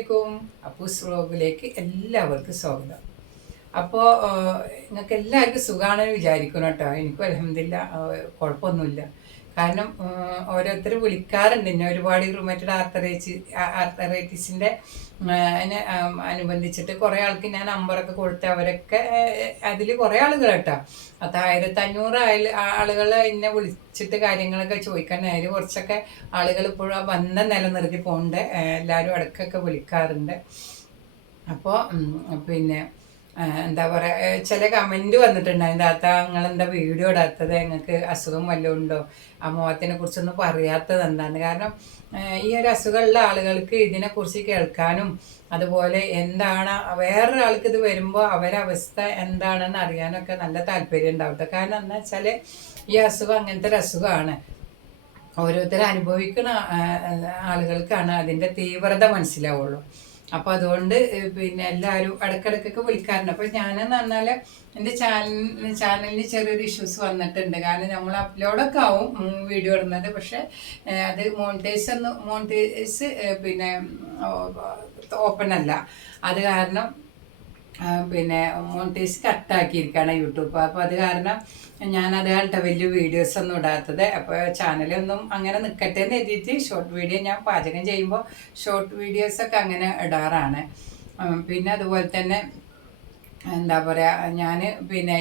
അലൈക്കും. അപ്പൂസ് വ്ലോഗിലേക്ക് എല്ലാവർക്കും സ്വാഗതം. അപ്പോൾ നിങ്ങൾക്ക് എല്ലാവർക്കും സുഖമാണെന്ന് വിചാരിക്കണം കേട്ടോ. എനിക്കും അൽഹംദുലില്ലാ കുഴപ്പമൊന്നുമില്ല. കാരണം ഓരോരുത്തർ വിളിക്കാറുണ്ട് എന്നെ ഒരുപാട് റുമറ്റഡ് ആർത്തറൈറ്റിസിൻ്റെ അനുബന്ധിച്ചിട്ട് കുറേ ആൾക്ക് ഞാൻ നമ്പറൊക്കെ കൊടുത്ത് അവരൊക്കെ അതിൽ കുറേ ആളുകൾ കേട്ടോ 1500 ആളുകൾ എന്നെ വിളിച്ചിട്ട് കാര്യങ്ങളൊക്കെ ചോദിക്കാൻ അതിൽ കുറച്ചൊക്കെ ആളുകൾ ഇപ്പോഴും ആ ബന്ധം നിലനിർത്തി പോകുന്നുണ്ട്. എല്ലാവരും ഇടയ്ക്കൊക്കെ വിളിക്കാറുണ്ട്. അപ്പോൾ പിന്നെ എന്താ പറയുക, ചില കമൻറ്റ് വന്നിട്ടുണ്ട് അതിൻ്റെ അകത്ത് നിങ്ങളെന്താ വീഡിയോ ഇടാത്തത്, നിങ്ങൾക്ക് അസുഖം വല്ലതും ഉണ്ടോ, ആ മുഖത്തിനെ കുറിച്ചൊന്നും പറയാത്തത് എന്താണ്. കാരണം ഈ ഒരു അസുഖമുള്ള ആളുകൾക്ക് ഇതിനെക്കുറിച്ച് കേൾക്കാനും അതുപോലെ എന്താണ് വേറൊരാൾക്ക് ഇത് വരുമ്പോൾ അവരവസ്ഥ എന്താണെന്ന് അറിയാനൊക്കെ നല്ല താല്പര്യം ഉണ്ടാവട്ടെ. കാരണം എന്താ വെച്ചാൽ ഈ അസുഖം അങ്ങനത്തെ ഒരു അസുഖമാണ്. ഓരോരുത്തർ അനുഭവിക്കുന്ന ആളുകൾക്കാണ് അതിൻ്റെ തീവ്രത മനസ്സിലാവുള്ളൂ. അപ്പോൾ അതുകൊണ്ട് പിന്നെ എല്ലാവരും ഇടയ്ക്കിടയ്ക്കൊക്കെ വിളിക്കാറുണ്ട്. അപ്പോൾ ഞാനെന്ന് പറഞ്ഞാൽ എൻ്റെ ചാനലിന് ചെറിയൊരു ഇഷ്യൂസ് വന്നിട്ടുണ്ട്. കാരണം നമ്മൾ അപ്ലോഡൊക്കെ ആവും വീഡിയോ ഇടുന്നത്, പക്ഷേ അത് മോണിറ്റൈസ് പിന്നെ ഓപ്പൺ അല്ല. അത് കാരണം പിന്നെ മോണിറ്റൈസ് കട്ടാക്കിയിരിക്കുകയാണ് യൂട്യൂബ്. അപ്പോൾ അത് കാരണം ഞാനത് കണ്ട വലിയ വീഡിയോസ് ഒന്നും ഇടാത്തത്. അപ്പോൾ ചാനലൊന്നും അങ്ങനെ നിൽക്കട്ടെ എന്ന് എഴുതിയിട്ട് ഷോർട്ട് വീഡിയോ ഞാൻ പാചകം ചെയ്യുമ്പോൾ ഷോർട്ട് വീഡിയോസൊക്കെ അങ്ങനെ ഇടാറാണ്. പിന്നെ അതുപോലെ തന്നെ എന്താ പറയുക, ഞാൻ പിന്നെ